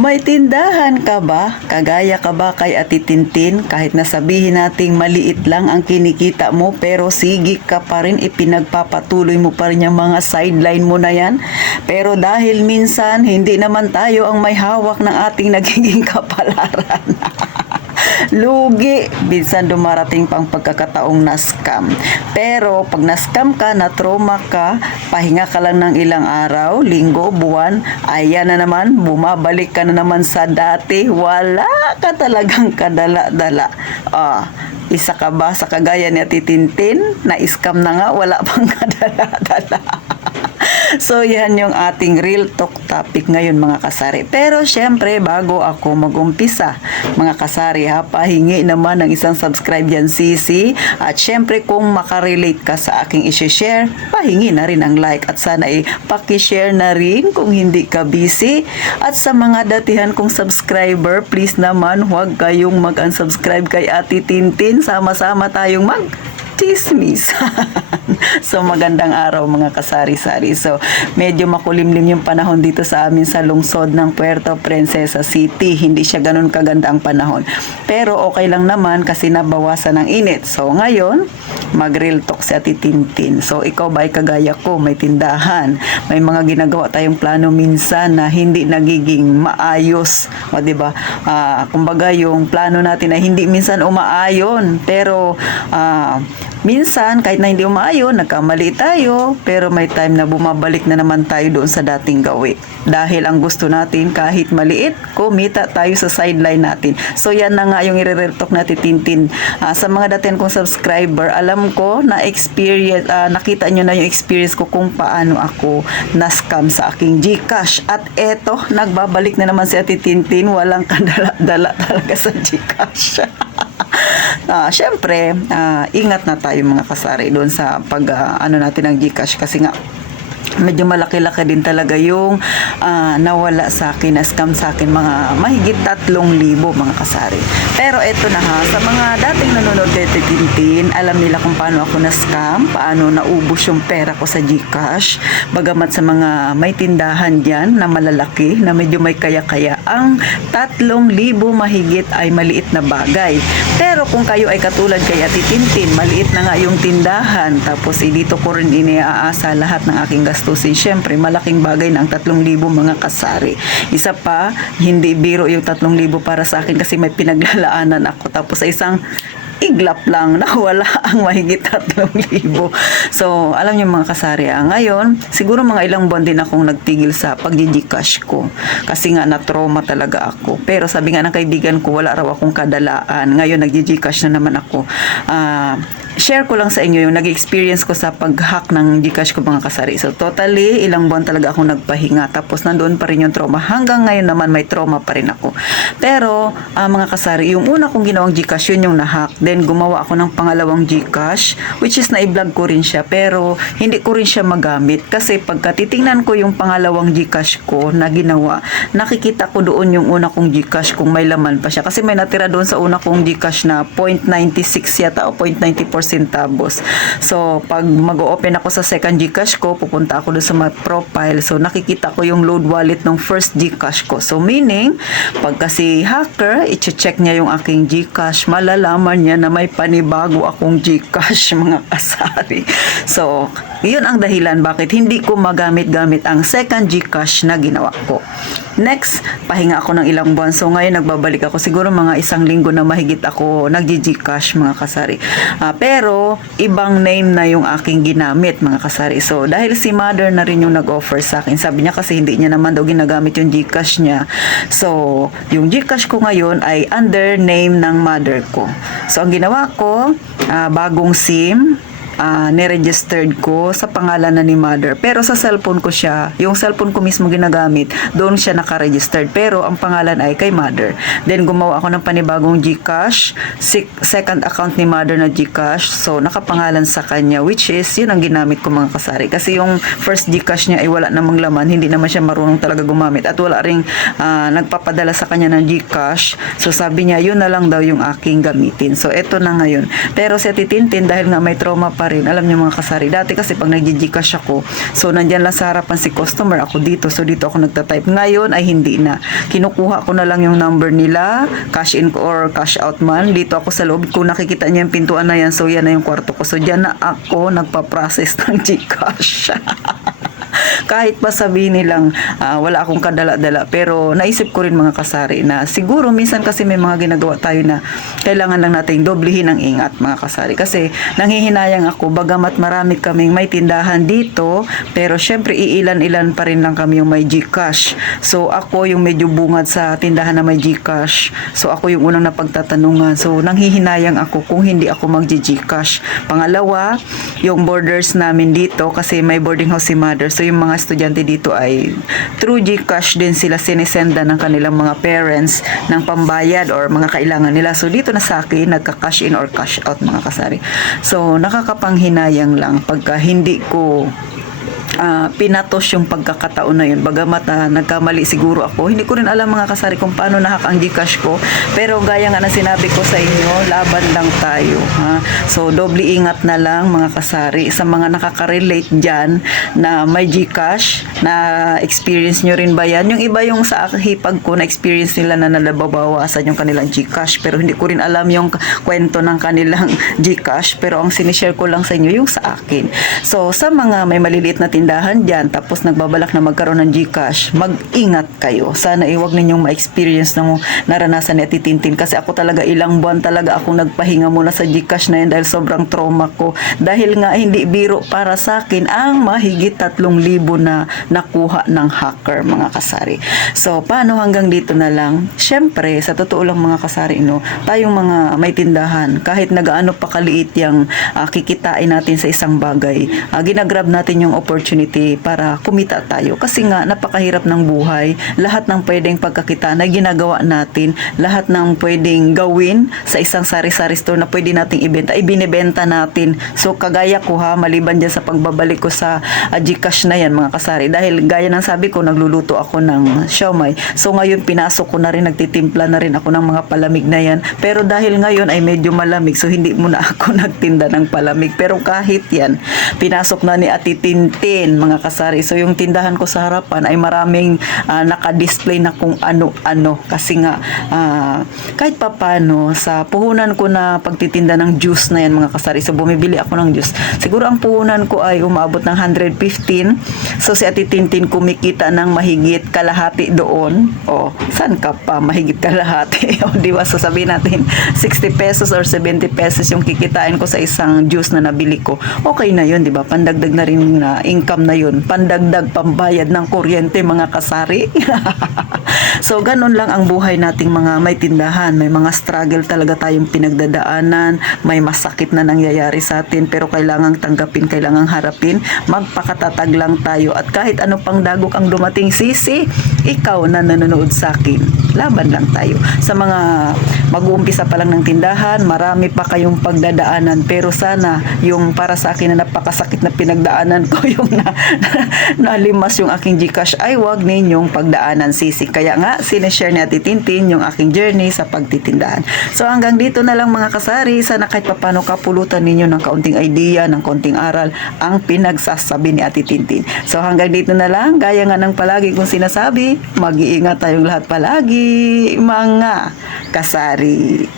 May tindahan ka ba? Kagaya ka ba kay Ate Tintin? Kahit nasabihin nating maliit lang ang kinikita mo pero sige ka pa rin, ipinagpapatuloy mo pa rin yung mga sideline mo na yan. Pero dahil minsan hindi naman tayo ang may hawak ng ating nagiging kapalaran. Lugi, minsan dumarating pang pagkakataong na-scam. Pero pag na-scam ka, na-trauma ka, pahinga ka lang ng ilang araw, linggo, buwan, ayan na naman, bumabalik ka na naman sa dati, wala ka talagang kadala-dala. Isa ka ba sa kagaya ni Ate Tintin? Na-scam na nga, wala pang kadala-dala. So, yan yung ating real talk topic ngayon mga kasari. Pero, syempre, bago ako mag-umpisa, mga kasari ha, pahingi naman ng isang subscribe yan, Sisi. At syempre, kung makarelate ka sa aking isi-share, pahingi na rin ang like. At sana pakishare na rin kung hindi ka busy. At sa mga datihan kong subscriber, please naman, huwag kayong mag-unsubscribe kay Ate Tintin. Sama-sama tayong chismis. So, magandang araw mga kasari-sari. So, medyo makulimlim yung panahon dito sa amin sa lungsod ng Puerto Princesa City. Hindi siya ganun kaganda ang panahon. Pero okay lang naman kasi nabawasan ng init. So, ngayon, mag-real talk si Ate Tintin. So, ikaw ba ay kagaya ko? May tindahan. May mga ginagawa tayong plano minsan na hindi nagiging maayos. O, diba? Kumbaga, yung plano natin ay hindi minsan umaayon. Pero, minsan, kahit na hindi umaayon, nagkamali tayo, pero may time na bumabalik na naman tayo doon sa dating gawi. Dahil ang gusto natin, kahit maliit, kumita tayo sa sideline natin. So, yan na nga yung i-real talk natin, Tintin. Sa mga dating kong subscriber, alam ko na experience, nakita nyo na yung experience ko kung paano ako na-scam sa aking GCash. At eto, nagbabalik na naman si Ate Tintin, walang kadala-dala talaga sa GCash. Syempre, ingat na tayo mga kasari doon sa pag natin ng GCash kasi nga medyo malaki-laki din talaga yung nawala sa akin, na-scam sa akin, mga mahigit 3,000 mga kasari. Pero eto na ha, sa mga dating nanonood kay Tintin, alam nila kung paano ako na-scam, paano naubos yung pera ko sa GCash. Bagamat sa mga may tindahan dyan na malalaki, na medyo may kaya-kaya, ang 3,000 mahigit ay maliit na bagay. Pero kung kayo ay katulad kay Ate Tintin, maliit na nga yung tindahan, tapos dito ko rin iniaasa lahat ng aking gastusin. Siyempre, malaking bagay na ang 3,000 mga kasari. Isa pa, hindi biro yung 3,000 para sa akin kasi may pinaglalaanan ako. Tapos sa isang iglap lang, nawala ang mahigit 3,000. So, alam niyo mga kasari, ngayon, siguro mga ilang buwan din akong nagtigil sa pag-GCash ko. Kasi nga, na-trauma talaga ako. Pero sabi nga ng kaibigan ko, wala raw akong kadalaan. Ngayon, nag-GCash na naman ako. Share ko lang sa inyo yung nag-experience ko sa pag-hack ng GCash ko mga kasari. So, totally, ilang buwan talaga akong nagpahinga. Tapos, nandoon pa rin yung trauma. Hanggang ngayon naman, may trauma pa rin ako. Pero, mga kasari, yung una kong ginawang GCash, yun yung na-hack. Then, gumawa ako ng pangalawang GCash, which is na-i-vlog ko rin siya. Pero, hindi ko rin siya magamit. Kasi, pagka titingnan ko yung pangalawang GCash ko na ginawa, nakikita ko doon yung una kong GCash kung may laman pa siya. Kasi may natira doon sa una kong GCash na 0.96 yata o 0.94 centavos. So, pag mag-open ako sa second GCash ko, pupunta ako doon sa my profile. So, nakikita ko yung load wallet ng first GCash ko. So, meaning, pag kasi hacker, i-check niya yung aking GCash, malalaman niya na may panibago akong GCash, mga kasari. So, yun ang dahilan bakit hindi ko magamit-gamit ang second GCash na ginawa ko. Next, pahinga ako ng ilang buwan. So, ngayon nagbabalik ako. Siguro mga 1 linggo na mahigit ako nag-GCash, mga kasari. Pero, ibang name na yung aking ginamit, mga kasari. So, dahil si mother na rin yung nag-offer sa akin. Sabi niya kasi hindi niya naman daw ginagamit yung GCash niya. So, yung GCash ko ngayon ay under name ng mother ko. So, ang ginawa ko, bagong SIM, niregistered ko sa pangalan na ni mother. Pero sa cellphone ko siya, yung cellphone ko mismo ginagamit, doon siya naka-registered. Pero ang pangalan ay kay mother. Then gumawa ako ng panibagong GCash, second account ni mother na GCash. So nakapangalan sa kanya, which is yun ang ginamit ko mga kasari. Kasi yung first GCash niya ay wala namang laman, hindi naman siya marunong talaga gumamit. At wala ring nagpapadala sa kanya ng GCash. So sabi niya, yun na lang daw yung aking gamitin. So eto na ngayon. Pero si Ate Tintin, dahil nga may trauma pa pa rin. Alam niyo mga kasari, dati kasi pag nag-Gcash ako, so nandyan lang sa harapan si customer, ako dito, so dito ako nagtatype. Ngayon ay hindi na. Kinukuha ko na lang yung number nila, cash in or cash out man. Dito ako sa loob, kung nakikita niyo yung pintuan na yan, so yan na yung kwarto ko. So dyan na ako nagpa-process ng Gcash. Kahit pa sabihin nilang wala akong kadala-dala, pero naisip ko rin mga kasari na siguro minsan kasi may mga ginagawa tayo na kailangan lang nating doblehin ang ingat mga kasari, kasi nanghihinayang ako bagamat marami kaming may tindahan dito, pero syempre iilan-ilan pa rin lang kami yung may Gcash. So ako yung medyo bungad sa tindahan na may Gcash, so ako yung unang napagtatanungan, so nanghihinayang ako kung hindi ako mag-Gcash. Pangalawa, yung borders namin dito, kasi may boarding house si mother, so yung mga estudyante dito ay through Gcash din sila sinisenda ng kanilang mga parents ng pambayad or mga kailangan nila. So dito na sa akin nagka-cash in or cash out mga kasari. So nakakapanghinayang lang pagka hindi ko pinatos yung pagkakataon na yun. Bagamat nagkamali siguro ako, hindi ko rin alam mga kasari kung paano nahack ang Gcash ko, pero gaya nga na sinabi ko sa inyo, laban lang tayo, ha? So doble ingat na lang mga kasari. Sa mga nakaka-relate dyan na may Gcash, na experience nyo rin ba yan? Yung iba yung sa hipag ko na experience nila na nalababawasan yung kanilang Gcash, pero hindi ko rin alam yung kwento ng kanilang Gcash, pero ang sinishare ko lang sa inyo yung sa akin. So sa mga may maliliit na tindahan dyan, tapos nagbabalak na magkaroon ng Gcash, mag-ingat kayo. Sana iwag ninyong ma-experience na naranasan ni Ate Tintin, kasi ako talaga ilang buwan talaga akong nagpahinga muna sa Gcash na yun dahil sobrang trauma ko. Dahil nga hindi biro para sa akin ang mahigit 3,000 na nakuha ng hacker mga kasari. So paano hanggang dito na lang? Syempre, sa totoo lang mga kasari, no, tayong mga may tindahan, kahit nagaano pa kaliit yung kikitain natin sa isang bagay, ginagrab natin yung opportunity para kumita tayo, kasi nga napakahirap ng buhay. Lahat ng pwedeng pagkakita na ginagawa natin, lahat ng pwedeng gawin sa isang sari-sari store na pwede nating ibenta, ibinebenta natin. So kagaya ko ha, maliban dyan sa pagbabalik ko sa Gcash na yan mga kasari, dahil gaya ng sabi ko, nagluluto ako ng siomai, so ngayon pinasok ko na rin, nagtitimpla na rin ako ng mga palamig na yan. Pero dahil ngayon ay medyo malamig, so hindi muna ako nagtinda ng palamig, pero kahit yan pinasok na ni Ate Tintin mga kasari. So yung tindahan ko sa harapan ay maraming naka-display na kung ano-ano, kasi nga kahit papano sa puhunan ko na pagtitinda ng juice na yan mga kasari, so bumibili ako ng juice, siguro ang puhunan ko ay umabot ng 115. So si Ate Tintin kumikita ng mahigit kalahati doon. O saan ka pa mahigit kalahati? O diba, so sabihin natin 60 pesos or 70 pesos yung kikitain ko sa isang juice na nabili ko. Okay na yun, diba? Pandagdag na rin na income na yun, pandagdag pambayad ng kuryente mga kasari. So ganun lang ang buhay nating mga may tindahan. May mga struggle talaga tayong pinagdadaanan, may masakit na nangyayari sa atin, pero kailangang tanggapin, kailangang harapin, magpakatatag lang tayo, at kahit ano pang dagok ang dumating, sisi, ikaw na nanonood sa akin, laban lang tayo. Sa mga mag-uumpisa pa lang ng tindahan, marami pa kayong pagdadaanan, pero sana yung para sa akin na napakasakit na pinagdaanan ko, yung nalimas yung aking Gcash, ay wag ninyong pagdaanan sisi. Kaya nga sinishare ni Ate Tintin yung aking journey sa pagtitindahan. So hanggang dito na lang mga kasari, sana kahit papano kapulutan ninyo ng kaunting idea, ng kaunting aral ang pinagsasabi ni Ate Tintin. So hanggang dito na lang, gaya nga ng palagi kong sinasabi, mag-iingat tayong lahat palagi mga kasari.